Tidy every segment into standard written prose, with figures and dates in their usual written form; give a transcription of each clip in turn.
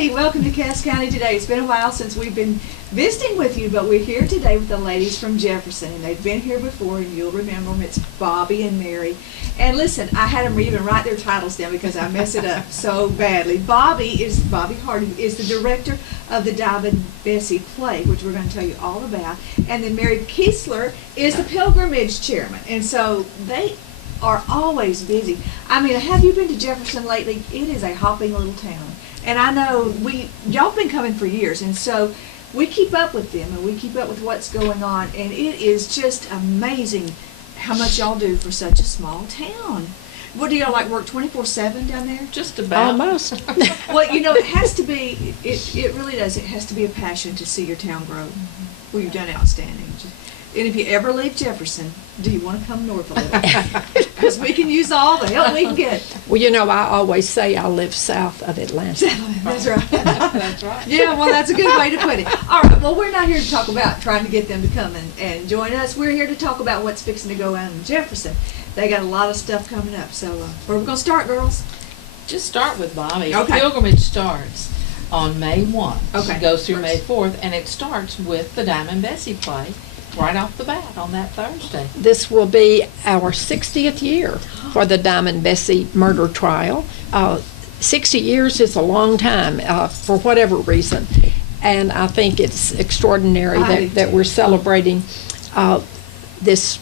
Hey, welcome to Cass County today. It's been a while since we've been visiting with you, but we're here today with the ladies from Jefferson, and they've been here before, and you'll remember them. It's Bobby and Mary. And listen, I had them even write their titles down because I mess it up so badly. Bobby Hardy is the director of the Diamond Bessie play, which we're going to tell you all about. And then Mary Kiesler is the pilgrimage chairman. And so they are always busy. I mean, have you been to Jefferson lately? It is a hopping little town. And I know y'all been coming for years, and so we keep up with them and we keep up with what's going on, and it is just amazing how much y'all do for such a small town. What do y'all like, work 24/7 down there? Just about. Almost. Well, you know, it has to be, it really does, it has to be a passion to see your town grow. Well, you've done outstanding. And if you ever leave Jefferson, do you want to come north a little? Because we can use all the help we can get. Well, you know, I always say I live south of Atlanta. That's right. That's right. Yeah, well, that's a good way to put it. All right, well, we're not here to talk about trying to get them to come and join us. We're here to talk about what's fixing to go on in Jefferson. They got a lot of stuff coming up. So where are we going to start, girls? Just start with Bobby. Okay. The pilgrimage starts on May 1. Okay. It goes through May 4th, and it starts with the Diamond Bessie play right off the bat on that Thursday. This will be our 60th year for the Diamond Bessie murder trial. 60 years is a long time for whatever reason, and I think it's extraordinary that we're celebrating this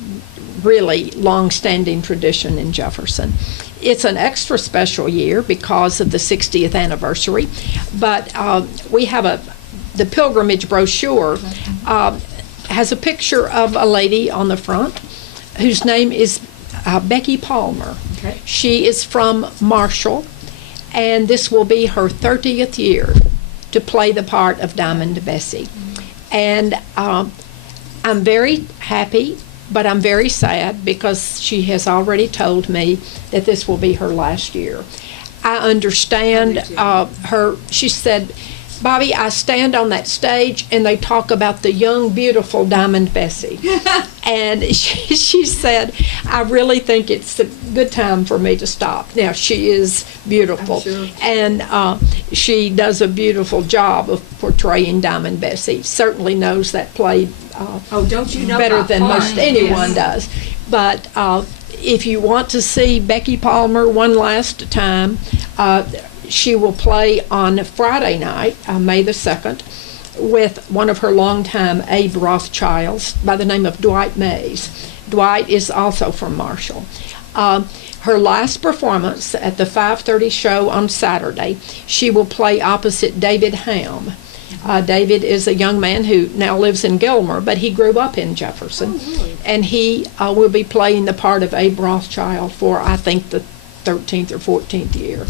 really long-standing tradition in Jefferson. It's an extra special year because of the 60th anniversary, but we have the pilgrimage brochure has a picture of a lady on the front whose name is Becky Palmer. Okay. She is from Marshall, and this will be her 30th year to play the part of Diamond Bessie. And I'm very happy, but I'm very sad because she has already told me that this will be her last year. I understand her. She said, Bobby, I stand on that stage and they talk about the young, beautiful Diamond Bessie. And she said, I really think it's a good time for me to stop. Now, she is beautiful. I'm sure. And she does a beautiful job of portraying Diamond Bessie. Certainly knows that play don't you know better than far? most anyone Yes. does. But if you want to see Becky Palmer one last time, she will play on Friday night, May the 2nd, with one of her longtime Abe Rothschilds by the name of Dwight Mays. Dwight is also from Marshall. Her last performance at the 5:30 show on Saturday, she will play opposite David Ham. David is a young man who now lives in Gilmer, but he grew up in Jefferson. Oh, really? And he will be playing the part of Abe Rothschild for, I think, the 13th or 14th year.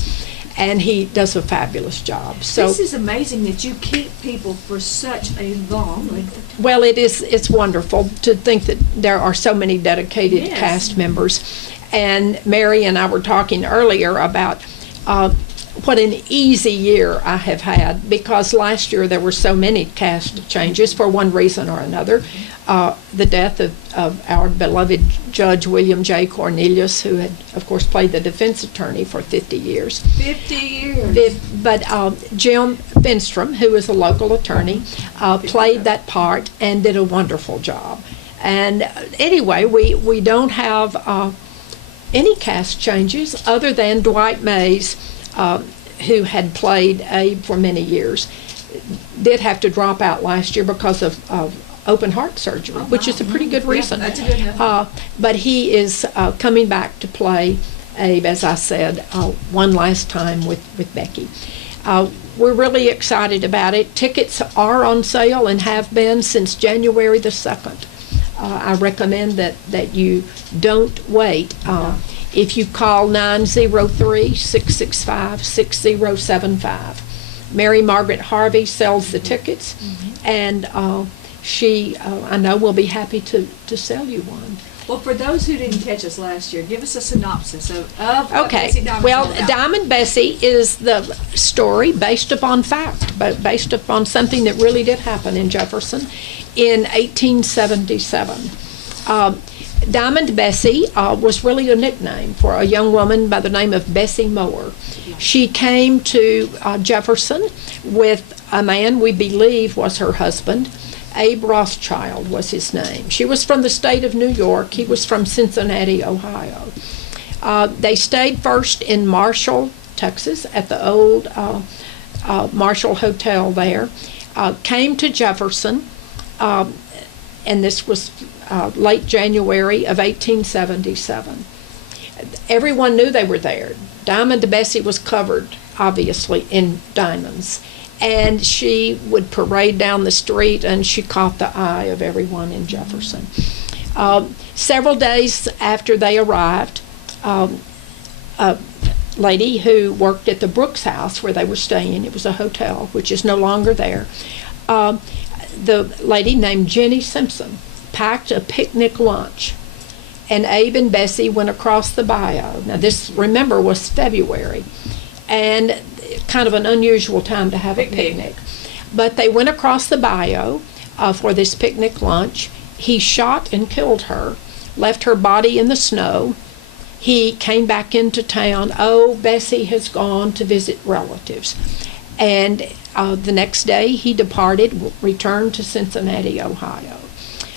And he does a fabulous job. So this is amazing that you keep people for such a long length of time. well, it's wonderful to think that there are so many dedicated Yes. cast members. And Mary and I were talking earlier about what an easy year I have had, because last year there were so many cast changes for one reason or another. The death of our beloved Judge William J. Cornelius, who had, of course, played the defense attorney for 50 years. 50 years. But Jim Finstrom, who is a local attorney, played that part and did a wonderful job. And anyway, we don't have any cast changes other than Dwight Mays, who had played Abe for many years, did have to drop out last year because of open heart surgery, which is a pretty good reason. Yeah, that's a good enough. But he is coming back to play Abe, as I said, one last time with Becky. We're really excited about it. Tickets are on sale and have been since January the 2nd. I recommend that you don't wait. If you call 903-665-6075. Mary Margaret Harvey sells the tickets, and she, I know, will be happy to sell you one. Well, for those who didn't catch us last year, give us a synopsis of what Okay, Bessie Diamond's well, all about. Diamond Bessie is the story based upon fact, but based upon something that really did happen in Jefferson in 1877. Diamond Bessie was really a nickname for a young woman by the name of Bessie Moore. She came to Jefferson with a man we believe was her husband. Abe Rothschild was his name. She was from the state of New York. He was from Cincinnati, Ohio. They stayed first in Marshall, Texas, at the old Marshall Hotel there. Came to Jefferson, and this was late January of 1877. Everyone knew they were there. Diamond Bessie was covered, obviously, in diamonds. And she would parade down the street, and she caught the eye of everyone in Jefferson. Several days after they arrived, a lady who worked at the Brooks house where they were staying, it was a hotel, which is no longer there, the lady named Jenny Simpson packed a picnic lunch, and Abe and Bessie went across the bayou. Now this, remember, was February, and kind of an unusual time to have a picnic. But they went across the bayou for this picnic lunch. He shot and killed her, left her body in the snow. He came back into town. Oh, Bessie has gone to visit relatives. And the next day he departed, returned to Cincinnati, Ohio.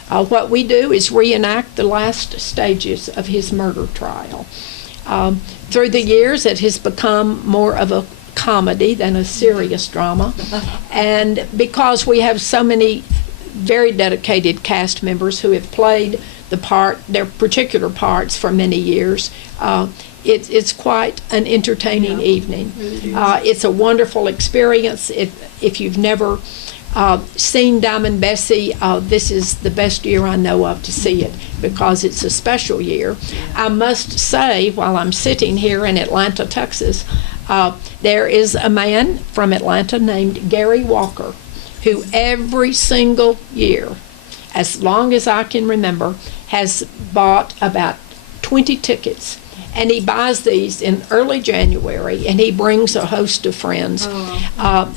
What we do is reenact the last stages of his murder trial. Through the years, it has become more of a comedy than a serious drama. And because we have so many very dedicated cast members who have played their particular parts for many years, it's quite an entertaining evening. It's a wonderful experience. If you've never seen Diamond Bessie, this is the best year I know of to see it, because it's a special year. I must say, while I'm sitting here in Atlanta, Texas, there is a man from Atlanta named Gary Walker, who every single year, as long as I can remember, has bought about 20 tickets. And he buys these in early January, and he brings a host of friends.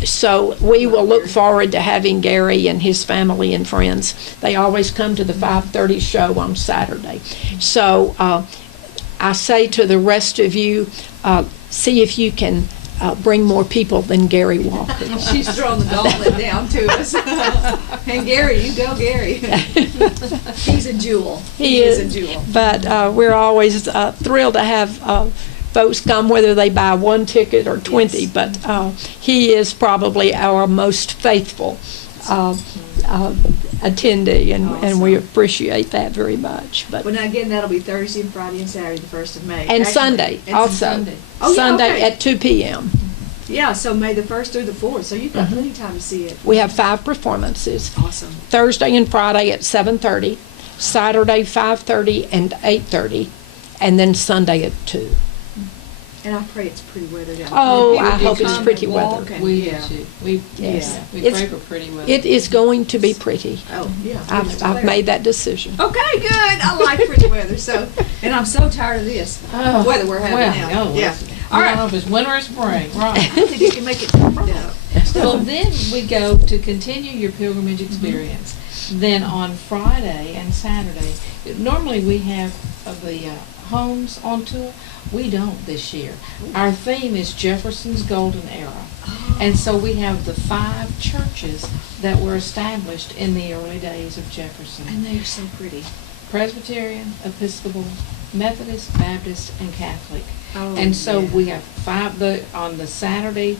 So we will look forward to having Gary and his family and friends. They always come to the 5:30 show on Saturday. So I say to the rest of you, see if you can bring more people than Gary Walker. She's throwing the gauntlet down to us. And Gary, you go, Gary. He's a jewel. He is a jewel. But we're always thrilled to have folks come, whether they buy one ticket or 20. Yes. But he is probably our most faithful attendee, and we appreciate that very much. But well, now again, that'll be Thursday and Friday and Saturday, the 1st of May. And actually, Sunday and also. Sunday. Oh, yeah, Sunday okay. at 2 p.m. Yeah, so May the 1st through the 4th, so you've got plenty of time to see it. We have 5 performances. Awesome. Thursday and Friday at 7:30, Saturday 5:30 and 8:30, and then Sunday at 2. And I pray it's pretty weather down there. Oh, People I do hope it's come pretty and weather. walk and- We yeah. do. Yes. We It's- pray for pretty weather. It is going to be pretty. Oh, yeah. I've made that decision. Okay, good. I like pretty weather. So, and I'm so tired of this weather we're having now. Yeah. All right. I don't know if it's winter or spring, right? I think you can make it up. Well, then we go to continue your pilgrimage experience. Then on Friday and Saturday, normally we have the homes on tour. We don't this year. Our theme is Jefferson's Golden Era. And so we have the 5 churches that were established in the early days of Jefferson. And they're so pretty. Presbyterian, Episcopal, Methodist, Baptist, and Catholic. Oh, And so yeah. we have 5 on the Saturday,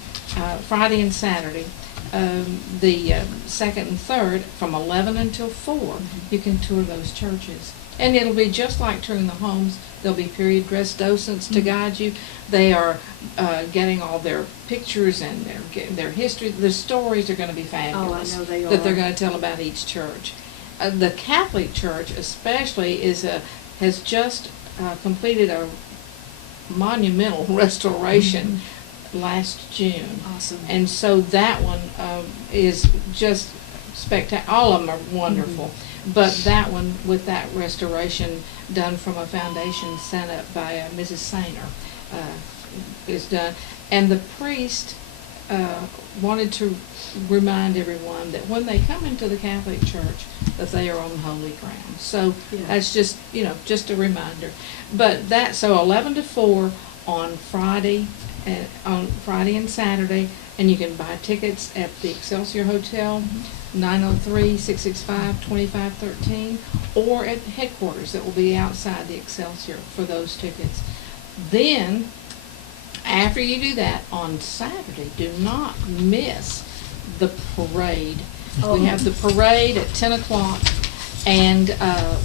Friday and Saturday. The second and third, from 11 until 4, you can tour those churches. And it'll be just like touring the homes. There'll be period dress docents to guide you. They are getting all their pictures and their history. The stories are going to be fabulous. Oh, I know they that they're are. going to tell about each church. The Catholic Church especially has just completed a monumental restoration last June. Awesome. And so that one is just spectacular. All of them are wonderful. But that one, with that restoration done from a foundation sent up by Mrs. Sainer, is done. And the priest wanted to remind everyone that when they come into the Catholic Church, that they are on holy ground. So Yeah. that's just, just a reminder. But so 11 to 4 on Friday and Saturday, and you can buy tickets at the Excelsior Hotel, 903-665-2513, or at headquarters that will be outside the Excelsior for those tickets. Then, after you do that, on Saturday, do not miss the parade. Oh. We have the parade at 10 o'clock, and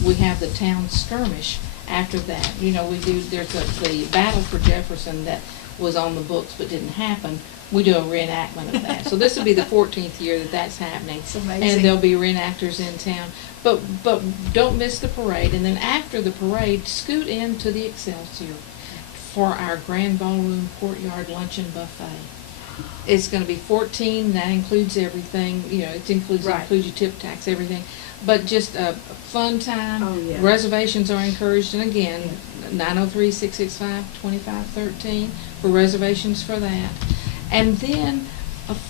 we have the town skirmish after that. There's the battle for Jefferson that was on the books but didn't happen. We do a reenactment of that. So this will be the 14th year that that's happening. It's amazing. And there'll be reenactors in town. But don't miss the parade. And then after the parade, scoot into the Excelsior for our Grand Ballroom Courtyard Luncheon Buffet. It's going to be $14. That includes everything. It includes Right. your tip tax, everything. But just a fun time. Oh, yeah. Reservations are encouraged. And again, 903-665-2513 for reservations for that. And then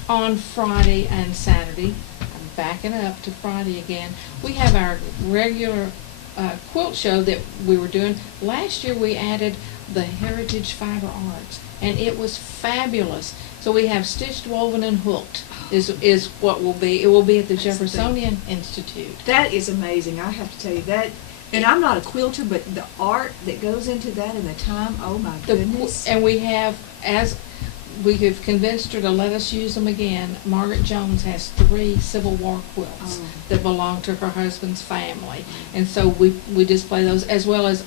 on Friday and Saturday, I'm backing up to Friday again, we have our regular quilt show that we were doing. Last year we added the Heritage Fiber Arts, and it was fabulous. So we have stitched, woven, and hooked is what will be. It will be at the That's the thing. Jeffersonian Institute. That is amazing. I have to tell you that. And I'm not a quilter, but the art that goes into that and the time, oh my goodness. And we have convinced her to let us use them again. Margaret Jones has 3 Civil War quilts Oh. that belong to her husband's family. And so we display those as well as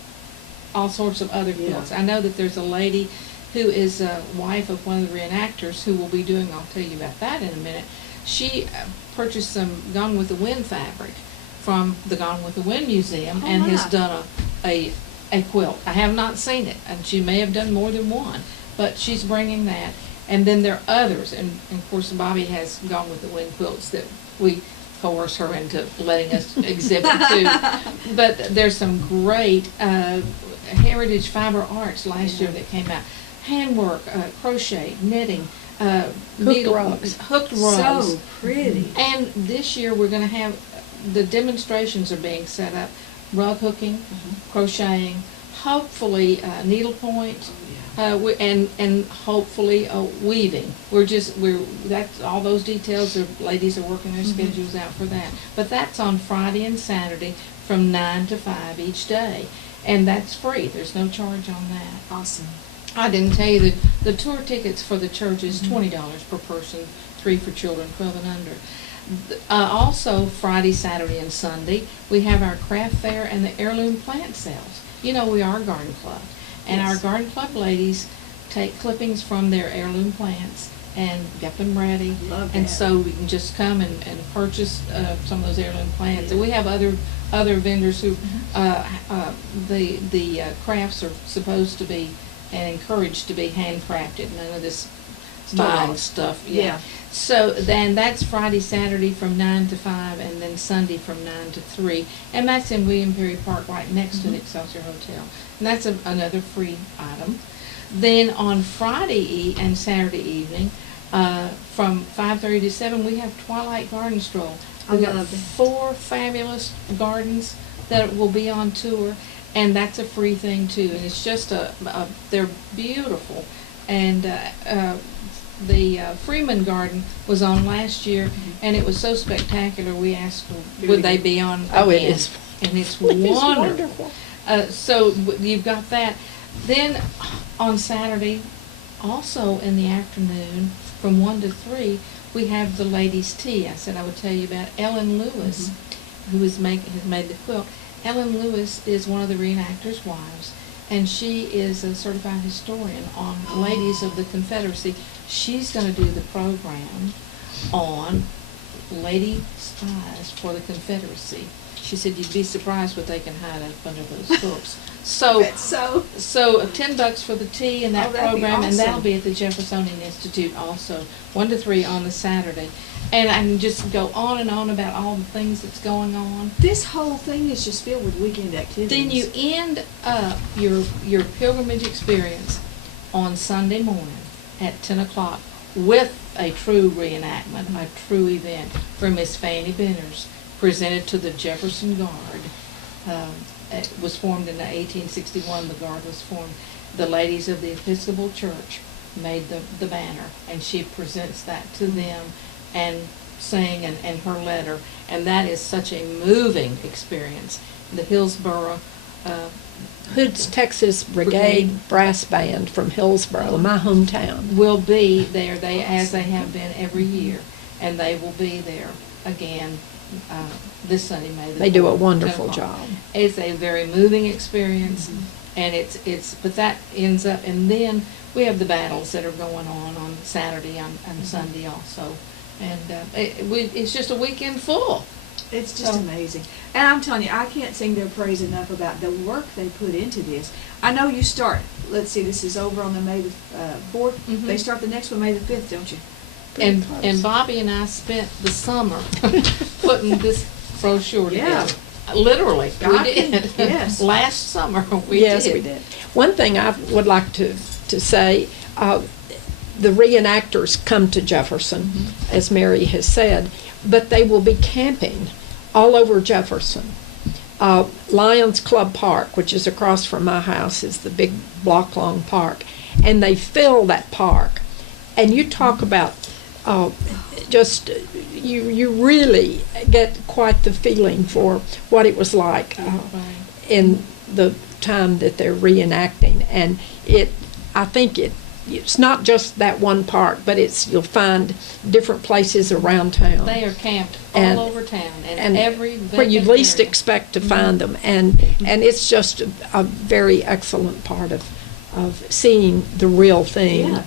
all sorts of other Yeah. quilts. I know that there's a lady who is a wife of one of the reenactors who will be doing, I'll tell you about that in a minute. She purchased some Gone with the Wind fabric from the Gone with the Wind Museum Oh, and has my. done a quilt. I have not seen it, and she may have done more than one, but she's bringing that. And then there are others, and of course Bobby has Gone with the Wind quilts that we coerce her into letting us exhibit too. But there's some great Heritage Fiber Arts last year that came out. Handwork, crochet, knitting, needle rugs. hooked rugs. So pretty. And this year we're going to have the demonstrations are being set up: rug hooking, crocheting, hopefully needlepoint, and hopefully weaving. That's all those details. Ladies are working their schedules out for that. But that's on Friday and Saturday from 9 to 5 each day, and that's free. There's no charge on that. Awesome. I didn't tell you that the tour tickets for the church is $20 per person, 3 for children 12 and under. Also, Friday, Saturday, and Sunday, we have our craft fair and the heirloom plant sales. We are a garden club, and Yes. our garden club ladies take clippings from their heirloom plants and get them ready. Love And that. so we can just come and purchase some of those heirloom plants. And we have other vendors who, the crafts are supposed to be and encouraged to be handcrafted, none of this buying stuff. Yeah. So then that's Friday, Saturday from 9 to 5, and then Sunday from 9 to 3. And that's in William Perry Park right next to the Excelsior Hotel. And that's another free item. Then on Friday and Saturday evening, from 5:30 to 7, we have Twilight Garden Stroll. I We've got love that. 4 fabulous gardens that will be on tour, and that's a free thing too. And it's just they're beautiful. And the Freeman Garden was on last year, and it was so spectacular. We asked would they be on again. Oh, it is. And it's It is wonderful. So you've got that. Then on Saturday, also in the afternoon, from 1 to 3, we have the ladies' tea. I said I would tell you about Ellen Lewis, who has made the quilt. Ellen Lewis is one of the reenactors' wives, and she is a certified historian on ladies of the Confederacy. She's going to do the program on lady spies for the Confederacy. She said you'd be surprised what they can hide up under those books. So That's so. $10 for the tea and that Oh, that'd be program, and that'll awesome. be at the Jeffersonian Institute also, 1 to 3 on the Saturday. And I can just go on and on about all the things that's going on. This whole thing is just filled with weekend activities. Then you end up your pilgrimage experience on Sunday morning at 10 o'clock with a true reenactment, a true event for Miss Fanny Benners, presented to the Jefferson Guard. It was formed in 1861, the Guard was formed. The ladies of the Episcopal Church made the banner, and she presents that to them and sang and her letter, and that is such a moving experience. The Hillsborough Hood's Texas Brigade Brass Band from Hillsborough, my hometown. will be there, as they have been every year, and they will be there again this Sunday, May the 4th. They do a wonderful 10 o'clock. job. It's a very moving experience, and but that ends up, and then we have the battles that are going on Saturday and Sunday also, and it's just a weekend full. It's just amazing. And I'm telling you, I can't sing their praise enough about the work they put into this. I know you start, let's see, this is over on the May the 4th. Mhm. They start the next one May the 5th, don't you? And Bobby and I spent the summer putting this brochure Yeah. together. Literally, we I can- did. yes. Last summer, we Yes, did. we did. One thing I would like to say, the reenactors come to Jefferson, as Mary has said, but they will be camping all over Jefferson. Lions Club Park, which is across from my house, is the big block-long park, and they fill that park. And you talk about you really get quite the feeling for what it was like Right. in the time that they're reenacting, and I think it's not just that one park, but you'll find different places around town. They are camped And- all over town, and and every where you vacant least area. expect to find them, and it's just a very excellent part of seeing the real thing. Yeah.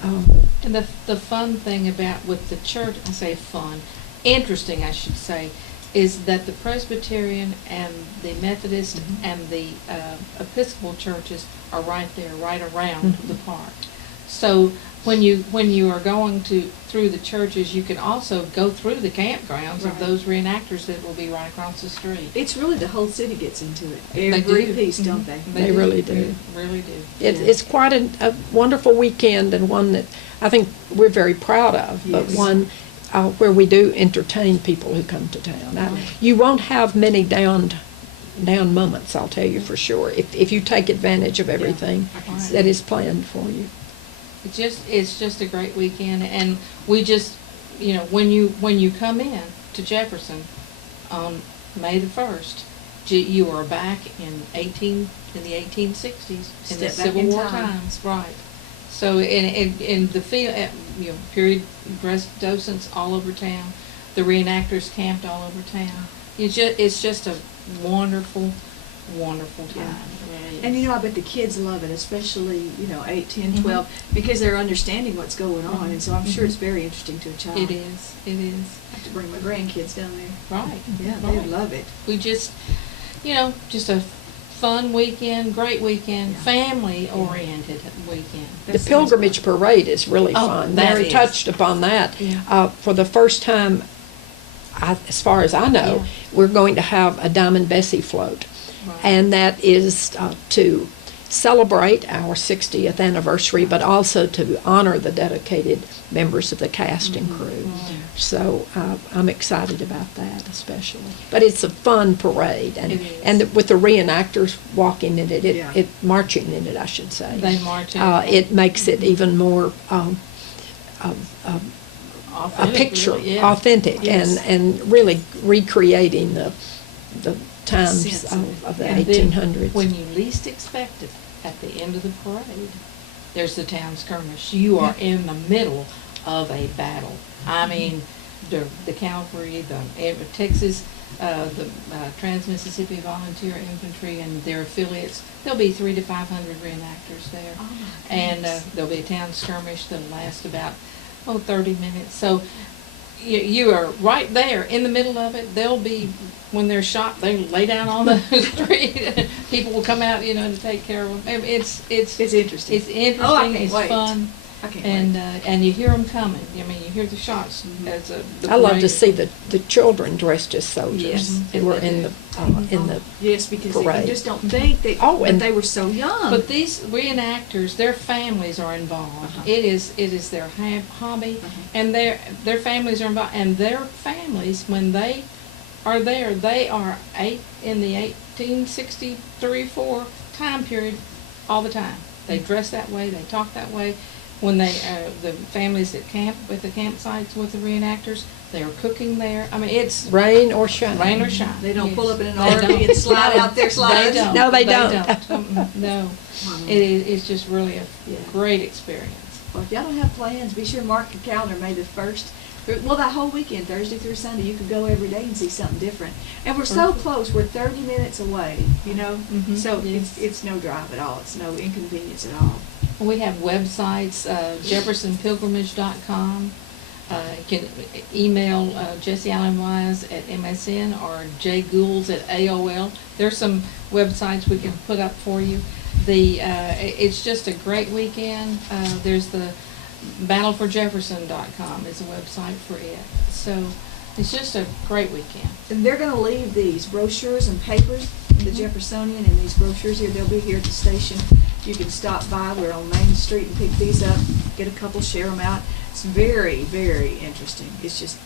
And the fun thing with the church, I say fun, interesting I should say, is that the Presbyterian and the Methodist and the Episcopal churches are right there, right around the park. So when you are going through the churches, you can also go through the campgrounds of Right. those reenactors that will be right across the street. It's really the whole city gets into it. They Every do. piece, don't they? They really do. They really do. It's quite a wonderful weekend, and one that I think we're very proud of, but Yes. one where we do entertain people who come to town. Now, you won't have many down moments, I'll tell you for sure, if you take advantage of everything I can see that it. is planned for you. It's just a great weekend, and we just, when you come in to Jefferson on May the 1st, you are back in the 1860s, in the Step back Civil in War time. times, right? So in the field, period dress docents all over town, the reenactors camped all over town. It's just a wonderful, wonderful time. It really is. And I bet the kids love it, especially 8, 10, 12, because they're understanding what's going on, and so I'm sure it's very interesting to a child. It is. I have to bring my grandkids down there. Right. Yeah, right. they love it. We just a fun weekend, great weekend, Yeah. family-oriented weekend. The pilgrimage parade is really Oh, fun. that Mary is. touched upon that. Yeah. For the first time, as far as I know, Yeah. we're going to have a Diamond Bessie float. Right. And that is to celebrate our 60th anniversary, but also to honor the dedicated members of the cast and crew. So I'm excited about that especially. But it's a fun parade, and It is. with the reenactors walking in it, Yeah. marching in it, I should say. They march in. It makes it even more a Authentic, picture, really, yeah. authentic, Yes. and really recreating the times Sense of the And then 1800s. when you least expect it, at the end of the parade, there's the town skirmish. You are in the middle of a battle. I mean, the cavalry, the Texas, the Trans-Mississippi Volunteer Infantry and their affiliates. There'll be 300 to 500 reenactors there. Oh, my And goodness. there'll be a town skirmish that'll last about 30 minutes. So you are right there in the middle of it. They'll be, when they're shot, they lay down on the street. People will come out, to take care of them. It's It's interesting. It's interesting. Oh, I can't It's wait. fun. I can't And you hear them coming. I mean, you hear the shots. Mhm. As a, I love to see the children dressed as soldiers Yes, who were in the Yes, because you parade. just don't think that, Oh, that and- they were so young. But these reenactors, their families are involved. Uh-huh. It is their hobby, Uh-huh. and their families are involved. And their families, when they are there, they are in the 1863-4 time period all the time. They dress that way. They talk that way. When they the families that camp with the campsites with the reenactors, they are cooking there. I mean, it's rain or shine. rain or shine. They don't Yes. pull up in an They RV don't. and slide No, out their slides. They don't. No, they don't. No. Wow. It's just really a Yeah. great experience. Well, if y'all don't have plans, be sure to mark your calendar, May the 1st. Well, that whole weekend, Thursday through Sunday, you could go every day and see something different. And we're so Perfect. close, we're 30 minutes away, you know? Mhm. So Yes. it's no drive at all, it's no inconvenience at all. We have websites, jeffersonpilgrimage.com. You can email Jesse Allen Wise at MSN or jgoulds at AOL. There's some websites we can put up for you. It's just a great weekend. There's the battleforjefferson.com is a website for it. So it's just a great weekend. And they're gonna leave these brochures and papers, the Mhm. Jeffersonian and these brochures here, they'll be here at the station. You can stop by, we're on Main Street, and pick these up, get a couple, share them out. It's very, very interesting. It's just,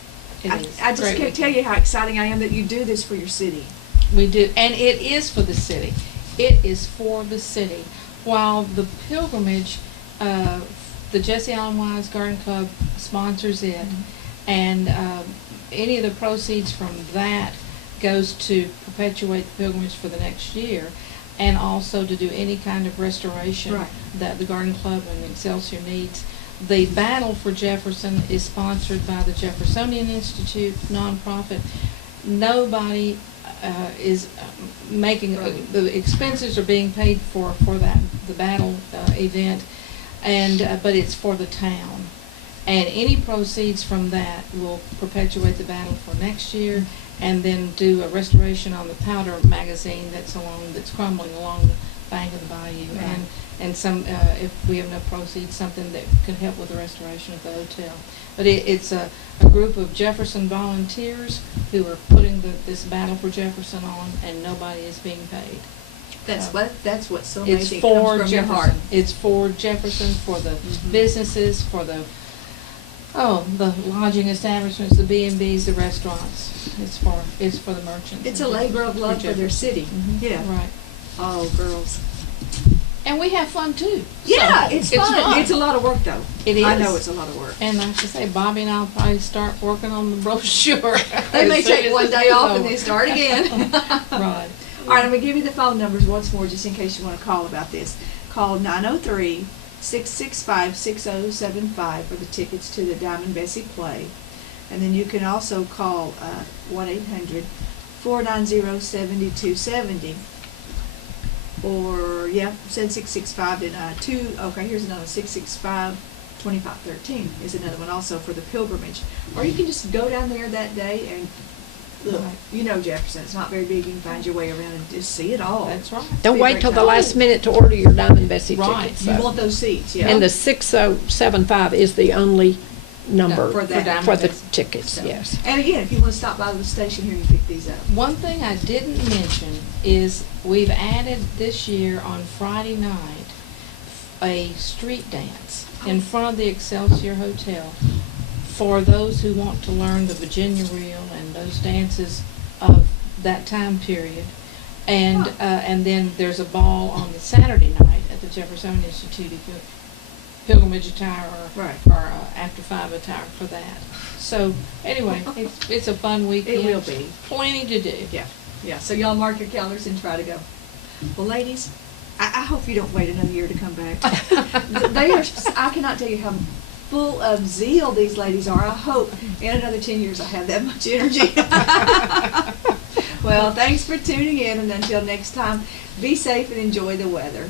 It I is. just Great can't tell weekend. you how exciting I am that you do this for your city. We do, and it is for the city. It is for the city. While the pilgrimage, the Jesse Allen Wise Garden Club sponsors it, and any of the proceeds from that goes to perpetuate the pilgrimage for the next year, and also to do any kind of restoration Right. that the Garden Club and Excelsior needs. The Battle for Jefferson is sponsored by the Jeffersonian Institute nonprofit. Nobody is making the expenses are being paid for the battle event, and but it's for the town, and any proceeds from that will perpetuate the battle for next year, and then do a restoration on the powder magazine that's crumbling along the bank of the bayou, Right. and some if we have no proceeds, something that could help with the restoration of the hotel. But it's a group of Jefferson volunteers who are putting this battle for Jefferson on, and nobody is being paid. That's what's so It's amazing. It for comes from your heart. Jefferson. It's for Jefferson, for the Mhm. businesses, for the lodging establishments, the B&Bs, the restaurants. It's for the merchants. It's a labor of love for their city. Mhm. Yeah. Right. Oh, girls. And we have fun too. Yeah, So, it's fun. It's a lot of work, though. It I is. know it's a lot of work. And like I say, Bobby and I'll probably start working on the brochure. They may as soon take as one this day is off and over. then start again. Right. All right, I'm going to give you the phone numbers once more just in case you want to call about this. Call 903-665-6075 for the tickets to the Diamond Bessie play. And then you can also call 1-800-490-7270. Or, said 665, then here's another 665-2513 is another one also for the pilgrimage. Or you can just go down there that day and look, Right. you know Jefferson, it's not very big, you can find your way around and just see it all. That's right. Don't Be a wait great till the time. last minute to order your Diamond Bessie Right. tickets. You so. want those seats, yeah. And the 6075 is the only number No, for that. Diamond for the Bessie. tickets, So- yes. And again, if you want to stop by the station here and pick these up. One thing I didn't mention is we've added this year on Friday night a street dance in front of the Excelsior Hotel for those who want to learn the Virginia Reel and those dances of that time period. And Huh. and then there's a ball on the Saturday night at the Jeffersonian Institute if you're pilgrimage attire Right. or after 5 attire for that. So anyway, it's a fun weekend. It will be. Plenty to do. Yeah, so y'all mark your calendars and try to go. Well, ladies, I hope you don't wait another year to come back. They are, I cannot tell you how full of zeal these ladies are. I hope in another 10 years I have that much energy. Well, thanks for tuning in, and until next time, be safe and enjoy the weather.